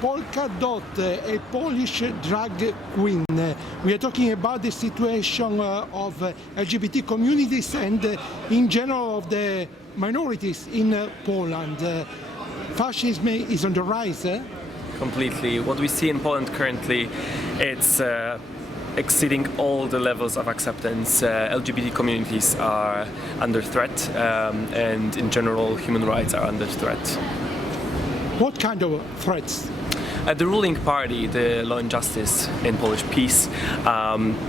Polka Dot, a Polish drag queen. We are talking about the situation of LGBT communities and in general of the minorities in Poland. Fascism is on the rise. Completely. What we see in Poland currently, it's exceeding all the levels of acceptance. LGBT communities are under threat, and in general human rights are under threat. What kind of threats? The ruling party, the Law and Justice in Polish Peace,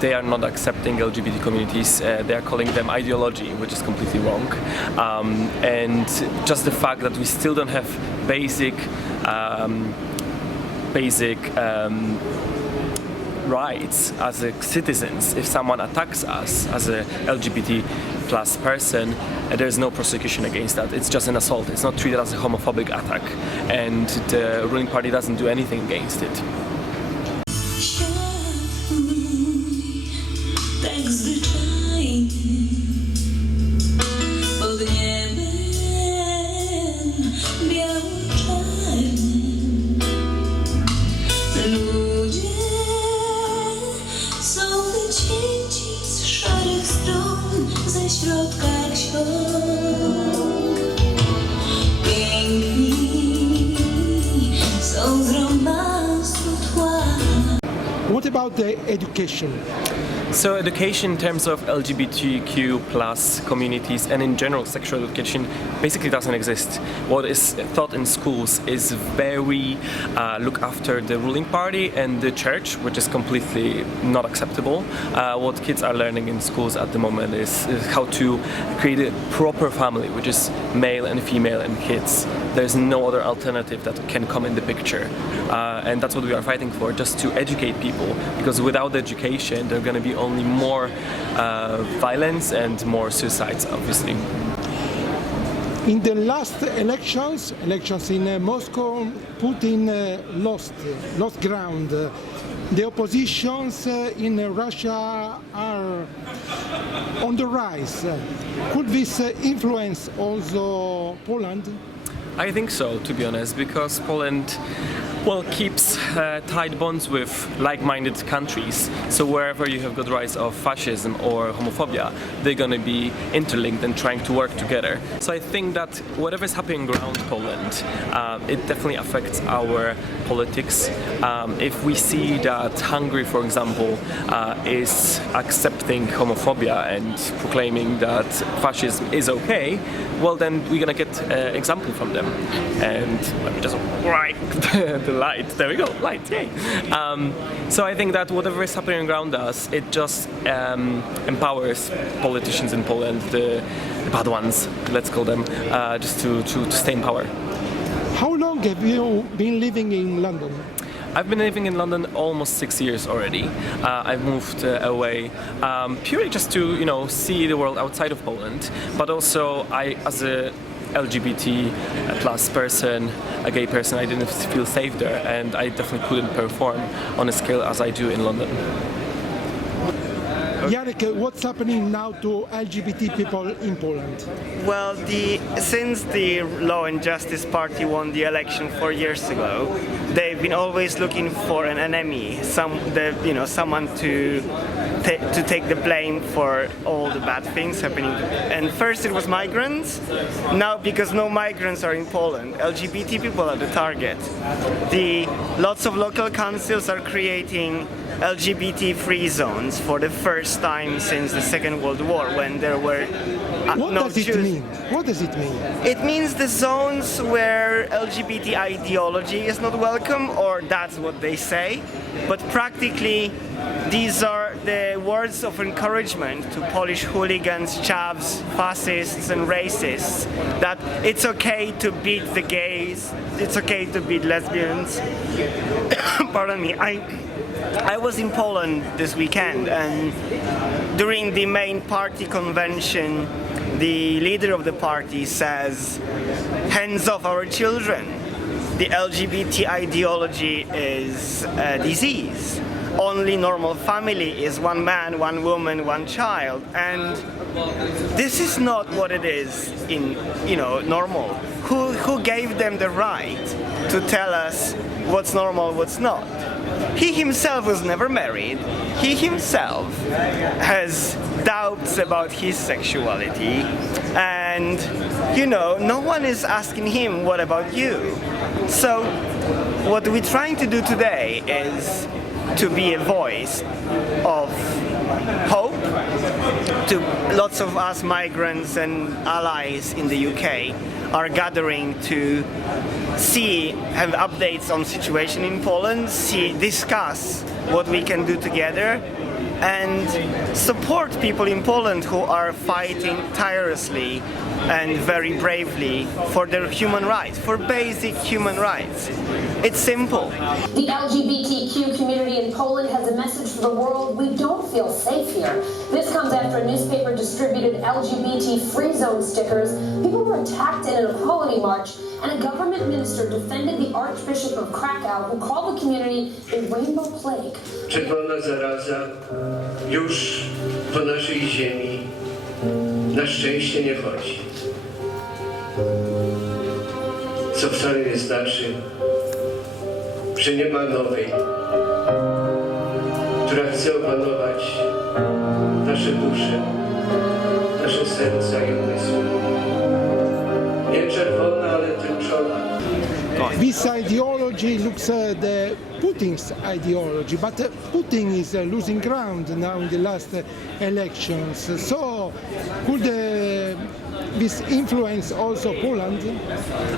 they are not accepting LGBT communities. They are calling them ideology, which is completely wrong. And just the fact that we still don't have basic rights as citizens. If someone attacks us as a LGBT plus person, there's no prosecution against that. It's just an assault. It's not treated as a homophobic attack, and the ruling party doesn't do anything against it. What about the education? So education in terms of LGBTQ plus communities and in general sexual education basically doesn't exist. What is taught in schools is very look after the ruling party and the church, which is completely not acceptable. What kids are learning in schools at the moment is how to create a proper family, which is male and female and kids. There's no other alternative that can come in the picture. And that's what we are fighting for, just to educate people, because without education there are going to be only more violence and more suicides, obviously. In the last elections in Moscow, Putin lost ground. The oppositions in Russia are on the rise. Could this influence also Poland? I think so, to be honest, because Poland keeps tight bonds with like-minded countries. So wherever you have got rise of fascism or homophobia, they're going to be interlinked and trying to work together. So I think that whatever is happening around Poland, it definitely affects our politics. If we see that Hungary, for example, is accepting homophobia and proclaiming that fascism is okay, well then we're going to get an example from them. And let me just write the light. There we go, light, yay. So I think that whatever is happening around us, it just empowers politicians in Poland, the bad ones, let's call them, just to stay in power. How long have you been living in London? I've been living in London almost 6 years already. I've moved away purely just to see the world outside of Poland, but also as a LGBT plus person, a gay person, I didn't feel safe there, and I definitely couldn't perform on a scale as I do in London. Jarek, what's happening now to LGBT people in Poland? Well, since the Law and Justice Party won the election 4 years ago, they've been always looking for an enemy, someone to take the blame for all the bad things happening. And first it was migrants. Now, because no migrants are in Poland, LGBT people are the target. Lots of local councils are creating LGBT-free zones for the first time since the Second World War, when there were no Jews. What does it mean? It means the zones where LGBT ideology is not welcome, or that's what they say. But practically, these are the words of encouragement to Polish hooligans, chavs, fascists and racists, that it's okay to beat the gays, it's okay to beat lesbians. Pardon me. I was in Poland this weekend, and during the main party convention, the leader of the party says, "Hands off our children. The LGBT ideology is a disease." only normal family is one man, one woman, one child, and this is not what it is in, normal. Who gave them the right to tell us what's normal, what's not? He himself was never married. He himself has doubts about his sexuality, and no one is asking him, what about you? So what we're trying to do today is to be a voice of hope to lots of us migrants and allies in the UK are gathering to have updates on situation in Poland, discuss what we can do together, and support people in Poland who are fighting tirelessly and very bravely for their human rights, for basic human rights. It's simple. The LGBTQ community in Poland has a message for the world: we don't feel safe here. This comes after a newspaper distributed LGBT free zone stickers. People were attacked in an equality march, and a government minister defended the Archbishop of Krakow, who called the community a rainbow plague. Czerwona zaraza już po naszej ziemi na szczęście nie chodzi. Co wcale nie znaczy, że nie ma nowej, która chce opanować nasze dusze, nasze serca i umysły. Nie czerwona, ale tęczona. This ideology looks the Putin's ideology, but Putin is losing ground now in the last elections. So could this influence also Poland?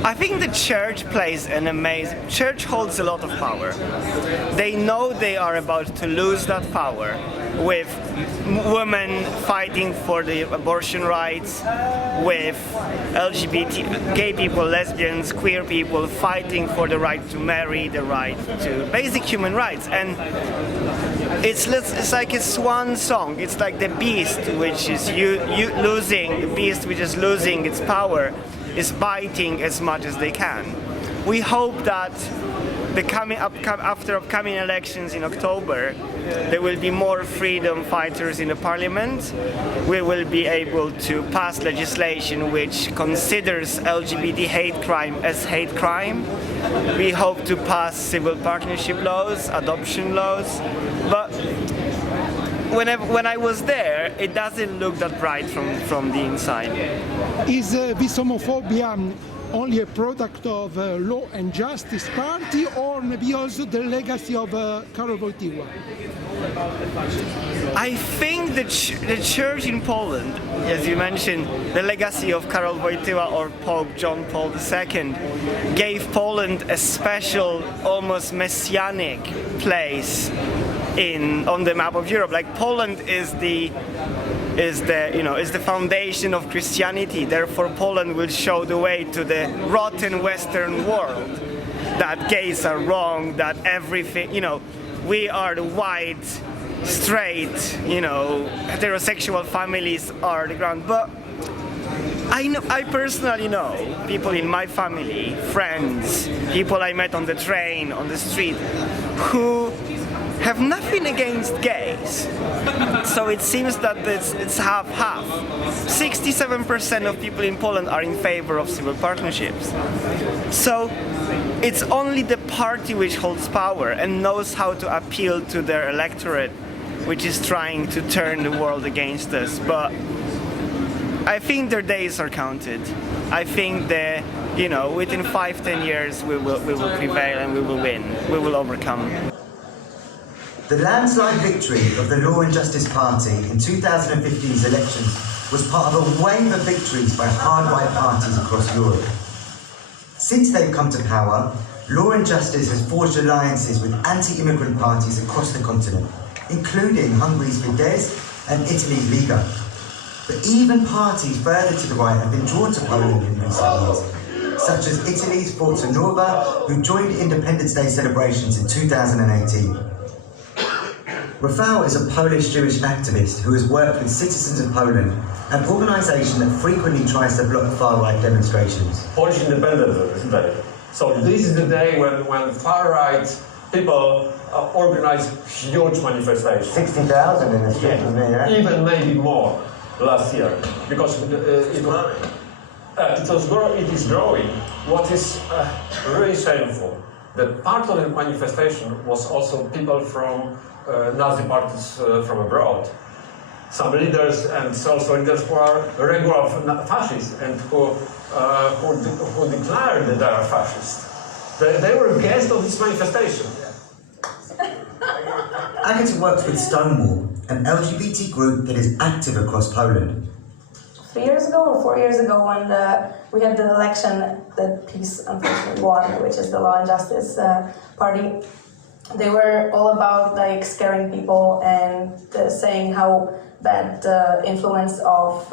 I think the church church holds a lot of power. They know they are about to lose that power, with women fighting for the abortion rights, with LGBT, gay people, lesbians, queer people fighting for the right to marry, the right to basic human rights. And it's like a swan song. It's like the beast which is losing its power, is biting as much as they can. We hope that after upcoming elections in October, there will be more freedom fighters in the parliament. We will be able to pass legislation which considers LGBT hate crime as hate crime. We hope to pass civil partnership laws, adoption laws, but when I was there, it doesn't look that bright from the inside. Is this homophobia only a product of Law and Justice Party, or maybe also the legacy of Karol Wojtyła? I think the church in Poland, as you mentioned, the legacy of Karol Wojtyła or Pope John Paul II gave Poland a special, almost messianic place on the map of Europe. Like, Poland is the foundation of Christianity. Therefore, Poland will show the way to the rotten Western world, that gays are wrong, that everything, we are the white, straight, heterosexual families are the ground. But I personally know people in my family, friends, people I met on the train, on the street, who have nothing against gays. So it seems that it's half-half. 67% of people in Poland are in favor of civil partnerships. So it's only the party which holds power and knows how to appeal to their electorate, which is trying to turn the world against us. But I think their days are counted. I think that, within 5-10 years we will prevail and we will win. We will overcome. The landslide victory of the Law and Justice Party in 2015's elections was part of a wave of victories by hard-right parties across Europe. Since they've come to power, Law and Justice has forged alliances with anti-immigrant parties across the continent, including Hungary's Fidesz and Italy's Liga. But even parties further to the right have been drawn to Poland in recent years, such as Italy's Forza Nuova, who joined Independence Day celebrations in 2018. Rafał is a Polish Jewish activist who has worked with Citizens of Poland, an organisation that frequently tries to block far-right demonstrations. Polish Independence Day. So this is the day when far-right people organized huge manifestations. 60,000 in the street, wasn't it? Yeah? Even maybe more last year, because it is growing. What is really shameful, that part of the manifestation was also people from Nazi parties from abroad. Some leaders and also leaders who are regular fascists and who declared that they are fascists. They were guests of this manifestation. Agata works with Stonewall, an LGBT group that is active across Poland. 3 years ago or 4 years ago, when we had the election that Peace unfortunately won, which is the Law and Justice Party, they were all about like scaring people and saying how bad the influence of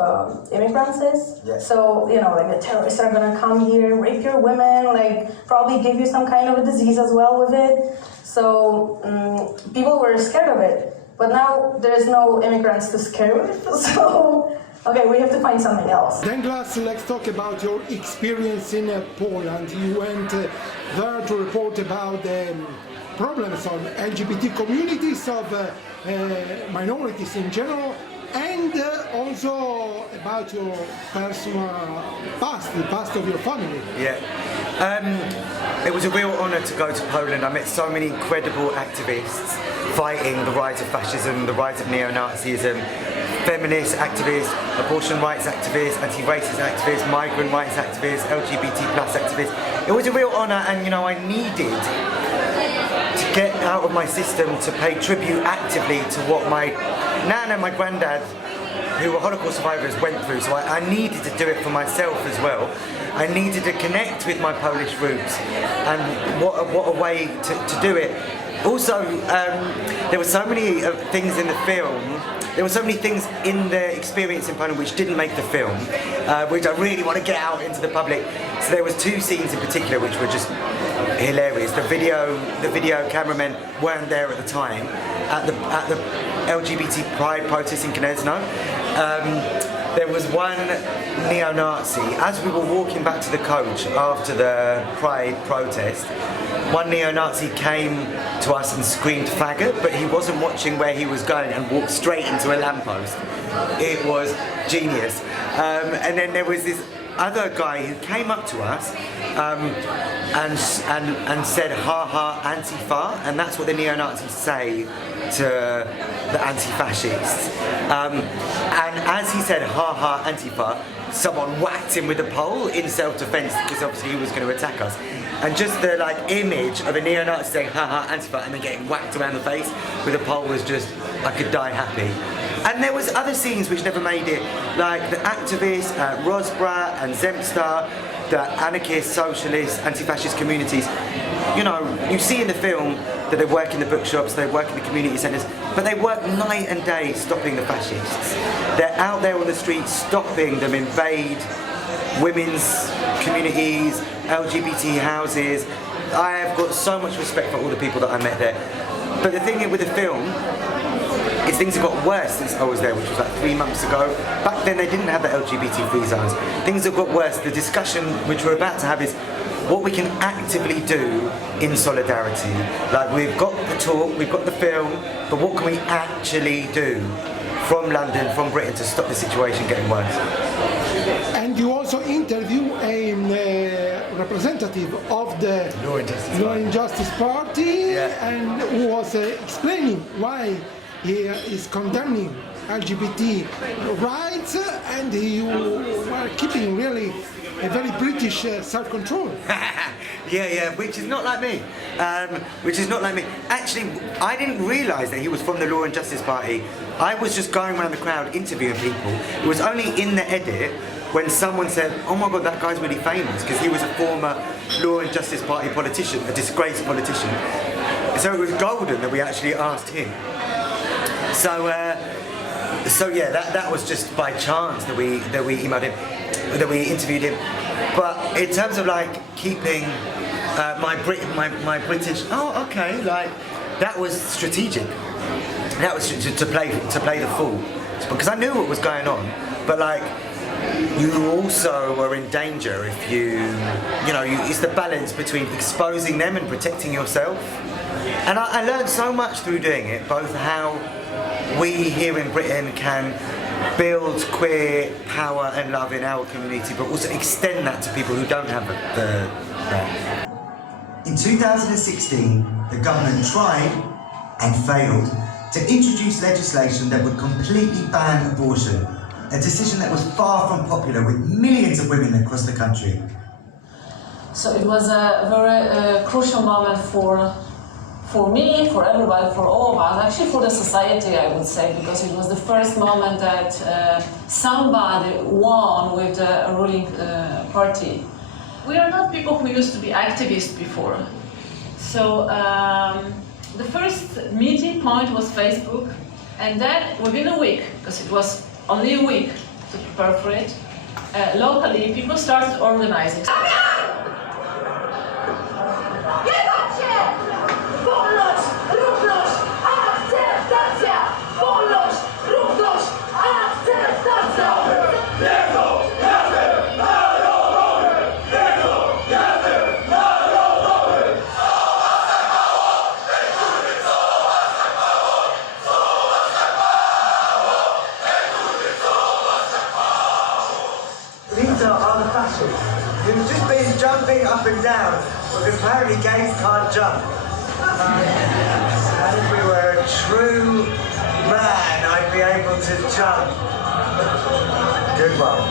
immigrants is. Yeah. So, you know, like the terrorists are gonna come here, rape your women, like probably give you some kind of a disease as well with it. So people were scared of it. But now there is no immigrants to scare with, so okay, we have to find something else. Then last, let's talk about your experience in Poland. You went there to report about the problems of LGBT communities, of minorities in general, and also about your personal past, the past of your family. Yeah. It was a real honour to go to Poland. I met so many incredible activists fighting the rise of fascism, the rise of neo-Nazism, feminist activists, abortion rights activists, anti-racist activists, migrant rights activists, LGBT plus activists. It was a real honour, and you know, I needed to get out of my system to pay tribute actively to what my nan and my granddad, who were Holocaust survivors, went through. So I needed to do it for myself as well. I needed to connect with my Polish roots, and what a way to do it. Also, there were so many things in the film. There were so many things in the experience in Poland which didn't make the film, which I really want to get out into the public. So there was 2 scenes in particular which were just hilarious. The video cameramen weren't there at the time at the LGBT Pride protest in Gniezno. There was one neo-Nazi. As we were walking back to the coach after the Pride protest, one neo-Nazi came to us and screamed faggot, but he wasn't watching where he was going and walked straight into a lamppost. It was genius. And then there was this other guy who came up to us and said, ha ha, anti-fa, and that's what the neo-Nazis say to the anti-fascists. And as he said, ha ha, anti-fa, someone whacked him with a pole in self-defense because obviously he was going to attack us. And just the image of a neo-Nazi saying, ha ha, anti-fa, and then getting whacked around the face with a pole was just, I could die happy. And there was other scenes which never made it, like the activists at Rozbrat and Zemsta, the anarchist, socialist, anti-fascist communities. You know, you see in the film that they work in the bookshops, they work in the community centres, but they work night and day stopping the fascists. They're out there on the streets stopping them invade women's communities, LGBT houses. I have got so much respect for all the people that I met there. But the thing with the film is things have got worse since I was there, which was like 3 months ago. Back then they didn't have the LGBT free zones. Things have got worse. The discussion which we're about to have is what we can actively do in solidarity. Like, we've got the talk, we've got the film, but what can we actually do from London, from Britain, to stop the situation getting worse? And you also interview a representative of the Law and Justice Party, yeah, and who was explaining why he is condemning LGBT rights, and you were keeping really a very British self-control. Yeah, which is not like me. Actually, I didn't realise that he was from the Law and Justice Party. I was just going around the crowd interviewing people. It was only in the edit when someone said, oh my God, that guy's really famous, because he was a former Law and Justice Party politician, a disgraced politician. So it was golden that we actually asked him. So yeah, that was just by chance that we emailed him, that we interviewed him. But in terms of keeping my British, that was strategic. That was to play the fool, because I knew what was going on. But you also are in danger if you know, it's the balance between exposing them and protecting yourself. And I learned so much through doing it, both how we here in Britain can build queer power and love in our community, but also extend that to people who don't have that. In 2016, the government tried and failed to introduce legislation that would completely ban abortion, a decision that was far from popular with millions of women across the country. So it was a very crucial moment for me, for everybody, for all of us, actually for the society, I would say, because it was the first moment that somebody won with the ruling party. We are not people who used to be activists before. So the first meeting point was Facebook, and then within a week, because it was only a week to prepare for it, locally people started organizing. Wolność, równość, akceptacja! Wolność, równość, akceptacja! Niego, jasnym, narodowy! Niego, jasnym, narodowy! These are the fascists. You've just been jumping up and down, because apparently gays can't jump. And if we were a true man, I'd be able to jump. Good one.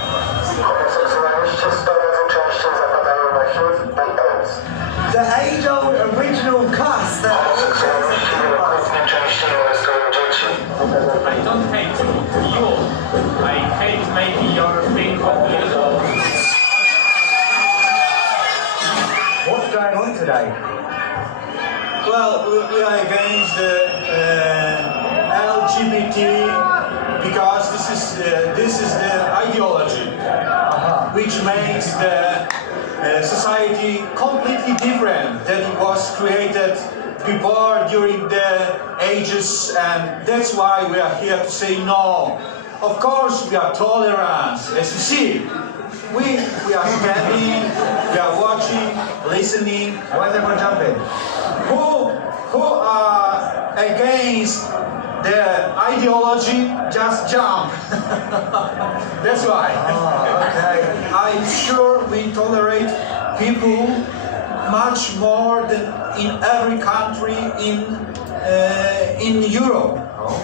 The age-old original cuss that I don't hate you. I hate maybe your being political. What's going on today? Well, we are against the LGBT because this is the ideology which makes the society completely different than it was created before during the ages, and that's why we are here to say no. Of course, we are tolerant, as you see. We are standing, we are watching, listening. Why is everyone jumping? Who are against the ideology, just jump. That's why. Oh, okay. I'm sure we tolerate people much more than in every country in Europe. Oh.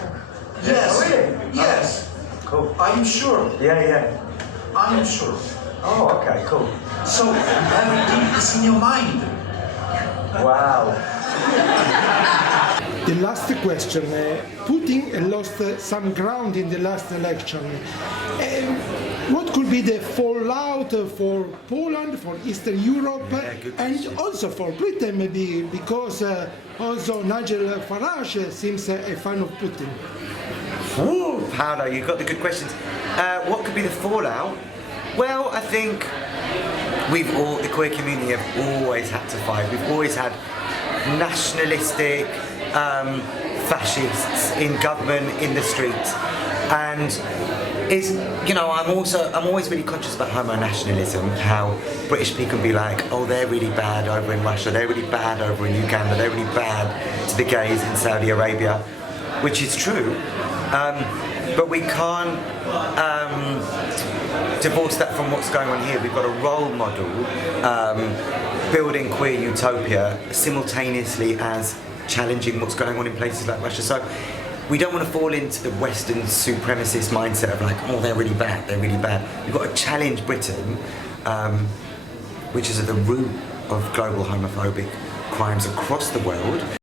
Yes. Oh, really? Yes. Oh. Cool. I'm sure. Yeah. I'm sure. Oh, okay, cool. So everything is in your mind. Wow. The last question. Putin lost some ground in the last election. What could be the fallout for Poland, for Eastern Europe, and also for Britain, maybe, because also Nigel Farage seems a fan of Putin? Ooh, Paolo, you've got the good questions. What could be the fallout? Well, I think the queer community have always had to fight. We've always had nationalistic fascists in government, in the streets, and I'm always really conscious about homo-nationalism, how British people can be like, oh, they're really bad over in Russia, they're really bad over in Uganda, they're really bad to the gays in Saudi Arabia, which is true, but we can't divorce that from what's going on here. We've got a role model building queer utopia simultaneously as challenging what's going on in places like Russia. So we don't want to fall into the Western supremacist mindset of like, oh, they're really bad, they're really bad. We've got to challenge Britain, which is at the root of global homophobic crimes across the world.